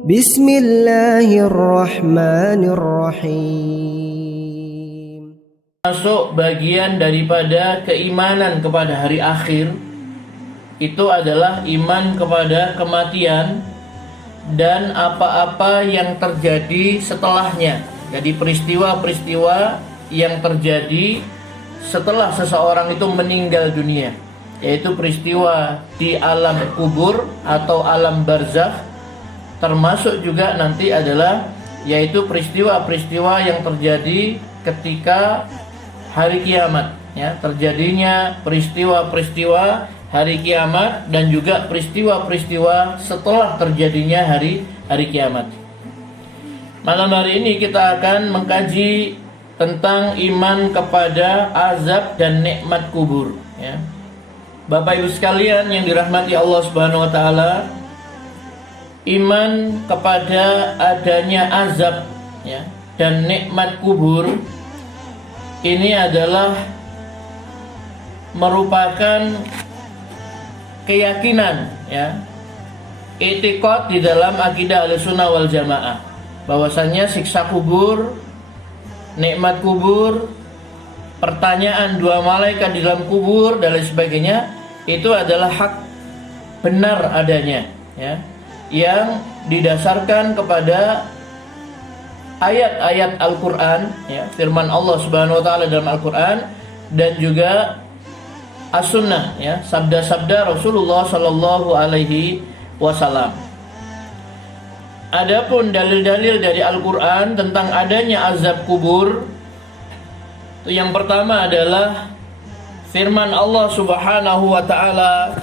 Bismillahirrahmanirrahim. Masuk bagian daripada keimanan kepada hari akhir itu adalah iman kepada kematian dan apa-apa yang terjadi setelahnya. Jadi peristiwa-peristiwa yang terjadi setelah seseorang itu meninggal dunia, yaitu peristiwa di alam kubur atau alam barzakh. Termasuk juga nanti adalah yaitu peristiwa-peristiwa yang terjadi ketika hari kiamat, ya, terjadinya peristiwa-peristiwa hari kiamat dan juga peristiwa-peristiwa setelah terjadinya hari kiamat. Malam hari ini kita akan mengkaji tentang iman kepada azab dan nikmat kubur, ya. Bapak Ibu sekalian yang dirahmati Allah Subhanahu wa taala, iman kepada adanya azab, ya, dan nikmat kubur ini adalah merupakan keyakinan, ya, i'tiqad di dalam akidah Ahlussunnah wal Jamaah, bahwasanya siksa kubur, nikmat kubur, pertanyaan dua malaikat di dalam kubur dan lain sebagainya itu adalah hak benar adanya, ya, yang didasarkan kepada ayat-ayat Al-Quran, ya, firman Allah Subhanahu wa taala dalam Al-Quran dan juga As-Sunnah, ya, sabda-sabda Rasulullah Sallallahu Alaihi Wasallam. Adapun dalil-dalil dari Al-Quran tentang adanya azab kubur, itu yang pertama adalah firman Allah Subhanahu wa taala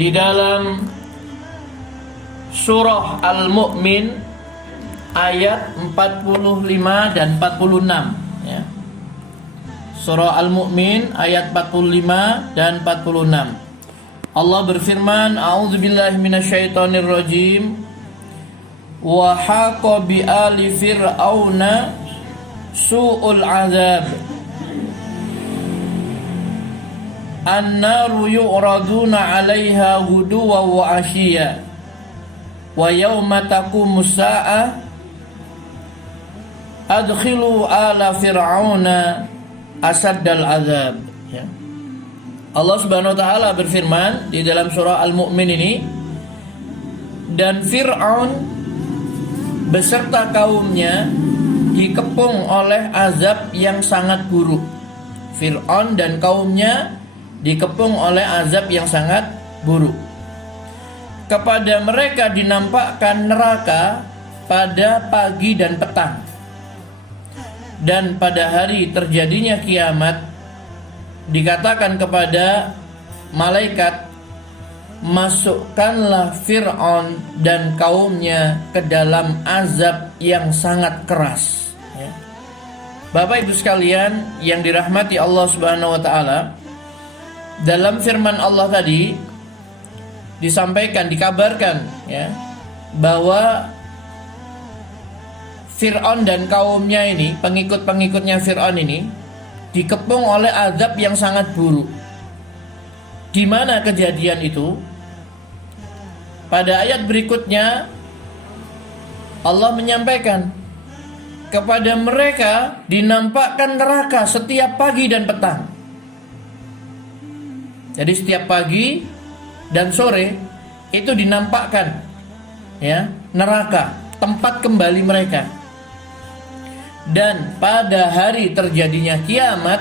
di dalam Surah Al-Mu'min ayat 45 dan 46, ya. Surah Al-Mu'min ayat 45 dan 46. Allah berfirman, A'udzubillahi minasyaitonirrajim. Wa haqa bi ali fir'auna su'ul azab. An-naru yu'raduna 'alaiha ghuduwan wa 'ashiyya. Wa yawma taqumus sa'ah adkhilu ala fir'auna asaddal azab, ya. Allah Subhanahu wa taala berfirman di dalam surah Al-Mu'min ini, dan Fir'aun beserta kaumnya dikepung oleh azab yang sangat buruk. Fir'aun dan kaumnya dikepung oleh azab yang sangat buruk. Kepada mereka dinampakkan neraka pada pagi dan petang. Dan pada hari terjadinya kiamat dikatakan kepada malaikat, masukkanlah Fir'aun dan kaumnya ke dalam azab yang sangat keras, ya. Bapak Ibu sekalian yang dirahmati Allah Subhanahu wa taala, dalam firman Allah tadi disampaikan, dikabarkan, ya, bahwa Fir'aun dan kaumnya ini, pengikut-pengikutnya Fir'aun ini dikepung oleh azab yang sangat buruk. Di mana kejadian itu? Pada ayat berikutnya Allah menyampaikan, kepada mereka dinampakkan neraka setiap pagi dan petang. Jadi setiap pagi dan sore itu dinampakkan, ya, neraka, tempat kembali mereka. Dan pada hari terjadinya kiamat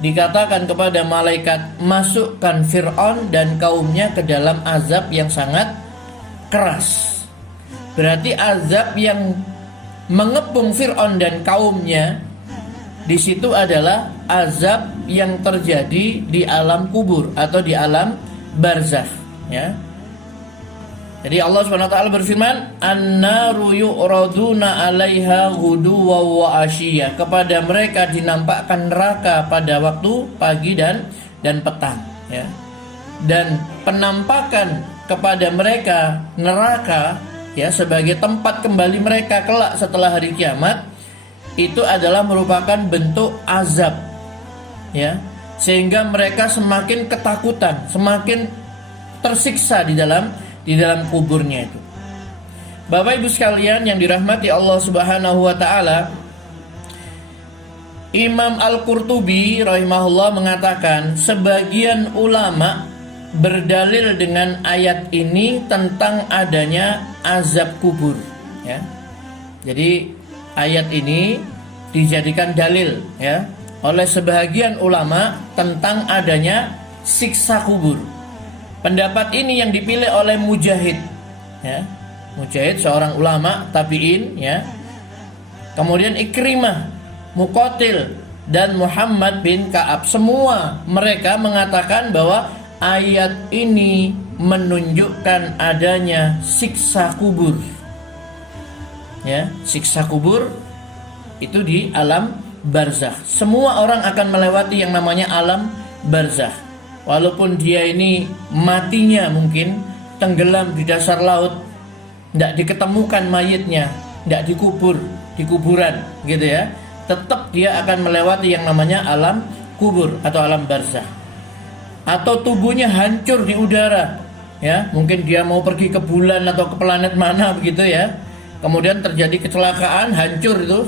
dikatakan kepada malaikat, masukkan Fir'aun dan kaumnya ke dalam azab yang sangat keras. Berarti azab yang mengepung Fir'aun dan kaumnya di situ adalah azab yang terjadi di alam kubur atau di alam barzakh, ya. Jadi Allah SWT berfirman, An-naru yu'raduna 'alaiha ghuduwan wa 'ashiyya. Kepada mereka dinampakkan neraka pada waktu pagi dan petang, ya. Dan penampakan kepada mereka neraka, ya, sebagai tempat kembali mereka kelak setelah hari kiamat, itu adalah merupakan bentuk azab, ya, sehingga mereka semakin ketakutan, semakin tersiksa di dalam kuburnya itu. Bapak Ibu sekalian yang dirahmati Allah Subhanahu wa taala, Imam Al-Qurtubi rahimahullah mengatakan sebagian ulama berdalil dengan ayat ini tentang adanya azab kubur, ya. Jadi ayat ini dijadikan dalil, ya, oleh sebagian ulama tentang adanya siksa kubur. Pendapat ini yang dipilih oleh Mujahid, ya. Mujahid seorang ulama tabi'in, ya. Kemudian Ikrimah, Muqatil, dan Muhammad bin Ka'ab, semua mereka mengatakan bahwa ayat ini menunjukkan adanya siksa kubur, ya. Siksa kubur itu di alam barzakh. Semua orang akan melewati yang namanya alam barzakh. Walaupun dia ini matinya mungkin tenggelam di dasar laut, tidak diketemukan mayitnya, tidak dikubur di kuburan, gitu ya, tetap dia akan melewati yang namanya alam kubur atau alam barzakh. Atau tubuhnya hancur di udara, ya, mungkin dia mau pergi ke bulan atau ke planet mana begitu, ya, kemudian terjadi kecelakaan, hancur itu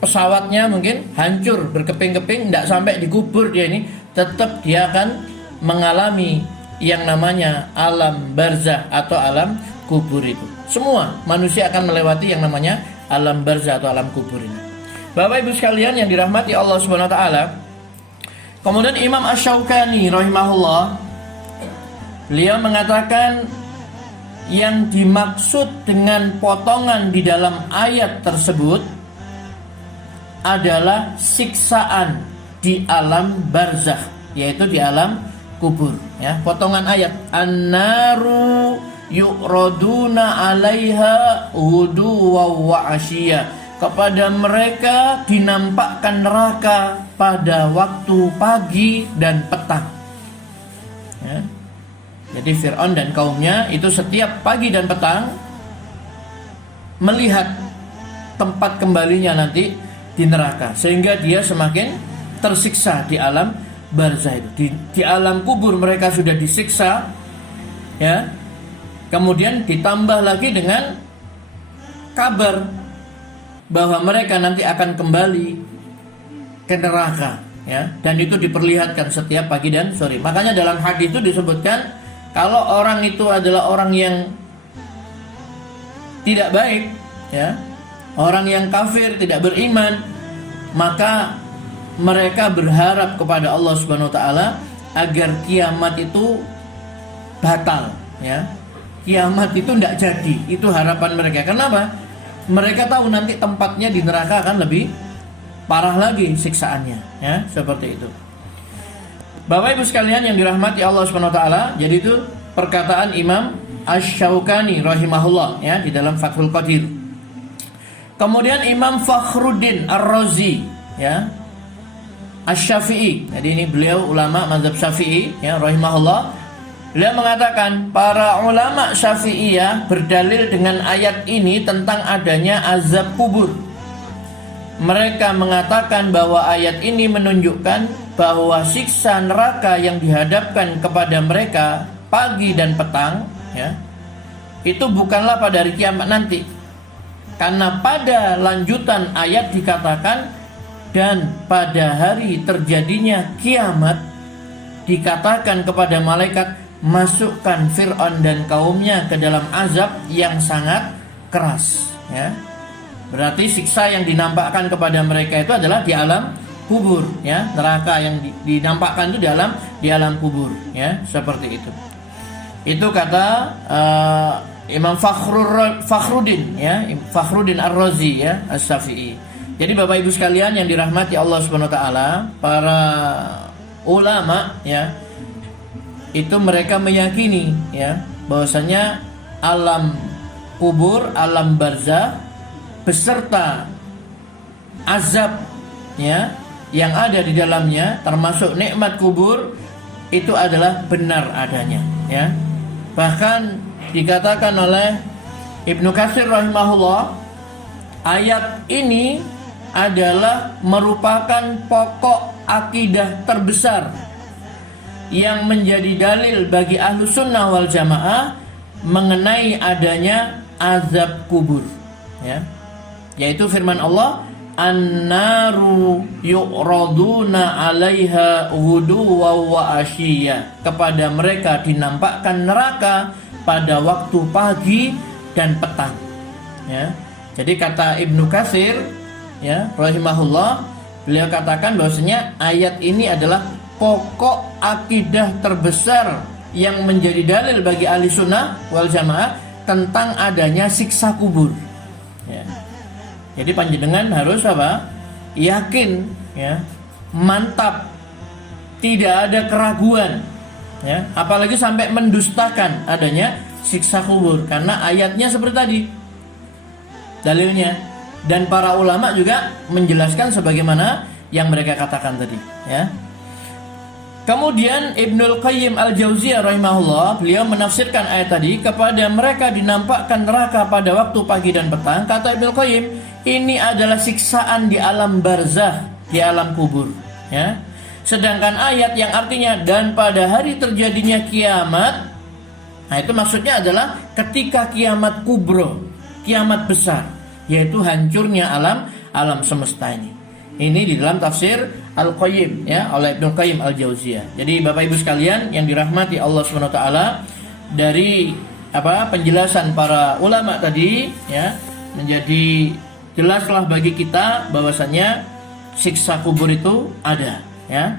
pesawatnya mungkin hancur berkeping-keping, tidak sampai dikubur dia ini, tetap dia akan mengalami yang namanya alam barzakh atau alam kubur itu. Semua manusia akan melewati yang namanya alam barzakh atau alam kubur ini. Bapak Ibu sekalian yang dirahmati Allah Subhanahu wa taala, kemudian Imam Asy-Syaukani rahimahullah, beliau mengatakan yang dimaksud dengan potongan di dalam ayat tersebut adalah siksaan di alam barzakh, yaitu di alam kubur, ya. Potongan ayat an-naru yu'raduna 'alaiha ghuduwan wa 'ashiyya, kepada mereka dinampakkan neraka pada waktu pagi dan petang, ya. Jadi Fir'aun dan kaumnya itu setiap pagi dan petang melihat tempat kembalinya nanti di neraka, sehingga dia semakin tersiksa di alam barzakh itu. Di alam kubur mereka sudah disiksa, ya. Kemudian ditambah lagi dengan kabar bahwa mereka nanti akan kembali ke neraka, ya. Dan itu diperlihatkan setiap pagi dan sore. Makanya dalam hadis itu disebutkan kalau orang itu adalah orang yang tidak baik, ya, orang yang kafir, tidak beriman, maka mereka berharap kepada Allah Subhanahu wa taala agar kiamat itu batal, ya. Kiamat itu tidak jadi. Itu harapan mereka. Kenapa? Mereka tahu nanti tempatnya di neraka akan lebih parah lagi siksaannya, ya, seperti itu. Bapak Ibu sekalian yang dirahmati Allah Subhanahu wa taala, jadi itu perkataan Imam Asy-Syaukani rahimahullah, ya, di dalam Fathul Qadir. Kemudian Imam Fakhruddin Ar-Razi, ya, Asy-Syafi'i. Jadi ini beliau ulama mazhab Syafi'i, ya, rahimahullah. Beliau mengatakan para ulama Syafi'iyah berdalil dengan ayat ini tentang adanya azab kubur. Mereka mengatakan bahwa ayat ini menunjukkan bahwa siksa neraka yang dihadapkan kepada mereka pagi dan petang, ya, itu bukanlah pada hari kiamat nanti. Karena pada lanjutan ayat dikatakan dan pada hari terjadinya kiamat dikatakan kepada malaikat, masukkan Fir'aun dan kaumnya ke dalam azab yang sangat keras, ya. Berarti siksa yang dinampakkan kepada mereka itu adalah di alam kubur, ya. Neraka yang dinampakkan itu di alam kubur, ya, seperti itu. Itu kata Imam Fakhruddin, ya, Fakhruddin Ar-Razi, ya, Asy-Syafi'i. Jadi Bapak Ibu sekalian yang dirahmati Allah Subhanahu wa taala, para ulama, ya, itu mereka meyakini, ya, bahwasanya alam kubur, alam barzakh beserta azab, ya, yang ada di dalamnya termasuk nikmat kubur itu adalah benar adanya, ya. Bahkan dikatakan oleh Ibnu Katsir rahimahullah, ayat ini adalah merupakan pokok akidah terbesar yang menjadi dalil bagi ahlu sunnah wal jamaah mengenai adanya azab kubur, ya. Yaitu firman Allah, an-naru yu'raduna 'alaiha ghuduwan wa ashiya. Kepada mereka dinampakkan neraka pada waktu pagi dan petang, ya. Jadi kata Ibnu Katsir, ya, rahimahullah, beliau katakan bahwasanya ayat ini adalah pokok akidah terbesar yang menjadi dalil bagi ahli sunnah wal jamaah tentang adanya siksa kubur, ya. Jadi panjenengan harus apa? Yakin, ya, mantap, tidak ada keraguan, ya, apalagi sampai mendustakan adanya siksa kubur, karena ayatnya seperti tadi dalilnya, dan para ulama juga menjelaskan sebagaimana yang mereka katakan tadi, ya. Kemudian Ibnul Qayyim Al-Jauziyah rahimahullah, beliau menafsirkan ayat tadi, kepada mereka dinampakkan neraka pada waktu pagi dan petang. Kata Ibnul Qayyim, ini adalah siksaan di alam barzah, di alam kubur, ya. Sedangkan ayat yang artinya dan pada hari terjadinya kiamat, nah itu maksudnya adalah ketika kiamat kubro, kiamat besar, yaitu hancurnya alam semesta ini. Ini di dalam tafsir Al-Qayyim, ya, oleh Ibnu Qayyim Al-Jauziyah. Jadi Bapak Ibu sekalian yang dirahmati Allah SWT, dari penjelasan para ulama tadi, ya, menjadi jelaslah bagi kita bahwasanya siksa kubur itu ada, ya,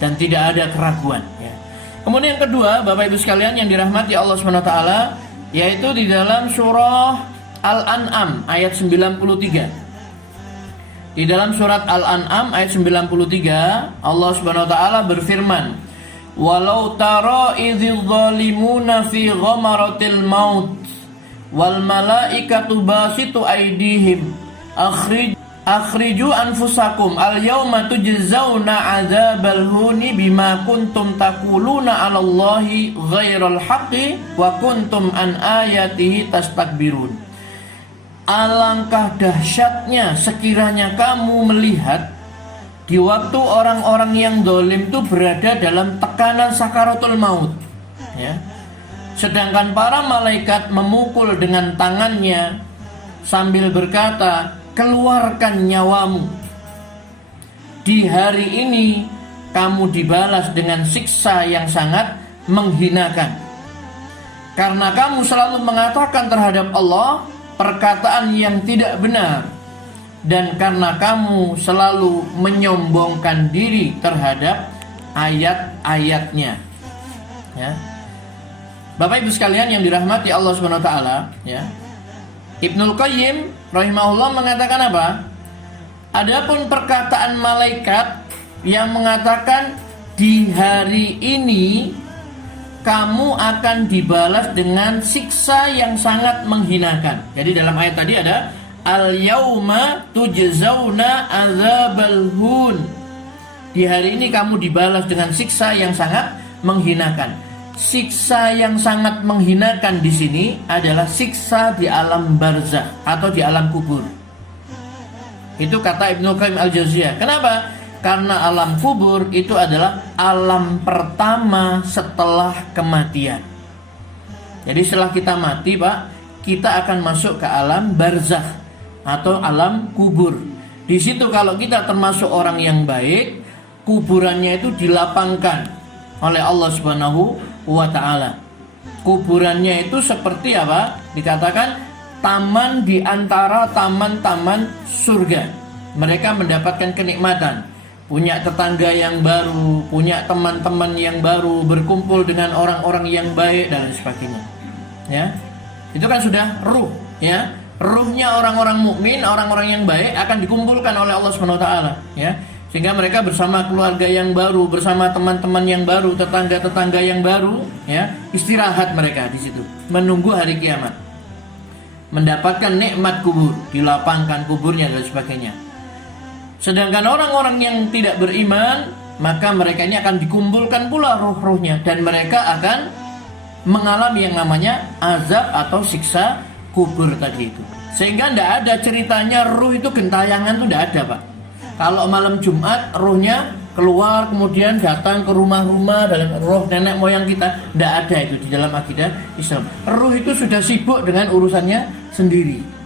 dan tidak ada keraguan, ya. Kemudian yang kedua, Bapak Ibu sekalian yang dirahmati Allah SWT, yaitu di dalam surah Al-An'am ayat 93. Di dalam surat Al-An'am ayat 93, Allah Subhanahu wa taala berfirman, "Walau tara idzil zalimuna fi ghamaratil maut wal malaikatu basitu aydihim akhriju anfusakum al yauma tujzauna adzabal huni bima kuntum taquluna 'alallahi ghairal haqqi wa kuntum an ayatihi tastakbirun." Alangkah dahsyatnya sekiranya kamu melihat di waktu orang-orang yang zalim itu berada dalam tekanan sakaratul maut, ya. Sedangkan para malaikat memukul dengan tangannya sambil berkata, "Keluarkan nyawamu." Di hari ini kamu dibalas dengan siksa yang sangat menghinakan, karena kamu selalu mengatakan terhadap Allah perkataan yang tidak benar, dan karena kamu selalu menyombongkan diri terhadap ayat-ayatnya, ya. Bapak Ibu sekalian yang dirahmati Allah Subhanahu wa taala, ya. Ibnul Qayyim rahimahullah mengatakan apa? Adapun perkataan malaikat yang mengatakan di hari ini kamu akan dibalas dengan siksa yang sangat menghinakan. Jadi dalam ayat tadi ada al-yauma tujzauna adzabal hun. Di hari ini kamu dibalas dengan siksa yang sangat menghinakan. Siksa yang sangat menghinakan di sini adalah siksa di alam barzakh atau di alam kubur. Itu kata Ibnu Qayyim Al-Jauziyah. Kenapa? Karena alam kubur itu adalah alam pertama setelah kematian. Jadi setelah kita mati, Pak, kita akan masuk ke alam barzakh atau alam kubur. Di situ kalau kita termasuk orang yang baik, kuburannya itu dilapangkan oleh Allah Subhanahu wa taala. Kuburannya itu seperti apa? Dikatakan taman di antara taman-taman surga. Mereka mendapatkan kenikmatan, punya tetangga yang baru, punya teman-teman yang baru, berkumpul dengan orang-orang yang baik dan lain sebagainya, ya. Itu kan sudah ruh, ya. Ruhnya orang-orang mukmin, orang-orang yang baik akan dikumpulkan oleh Allah Subhanahu wa taala, ya. Sehingga mereka bersama keluarga yang baru, bersama teman-teman yang baru, tetangga-tetangga yang baru, ya, istirahat mereka di situ, menunggu hari kiamat. Mendapatkan nikmat kubur, dilapangkan kuburnya dan sebagainya. Sedangkan orang-orang yang tidak beriman, maka mereka ini akan dikumpulkan pula ruh-ruhnya, dan mereka akan mengalami yang namanya azab atau siksa kubur tadi itu. Sehingga tidak ada ceritanya ruh itu gentayangan, itu tidak ada, Pak. Kalau malam Jumat ruhnya keluar kemudian datang ke rumah-rumah dalam roh nenek moyang kita. Tidak ada itu di dalam akidah Islam. Ruh itu sudah sibuk dengan urusannya sendiri.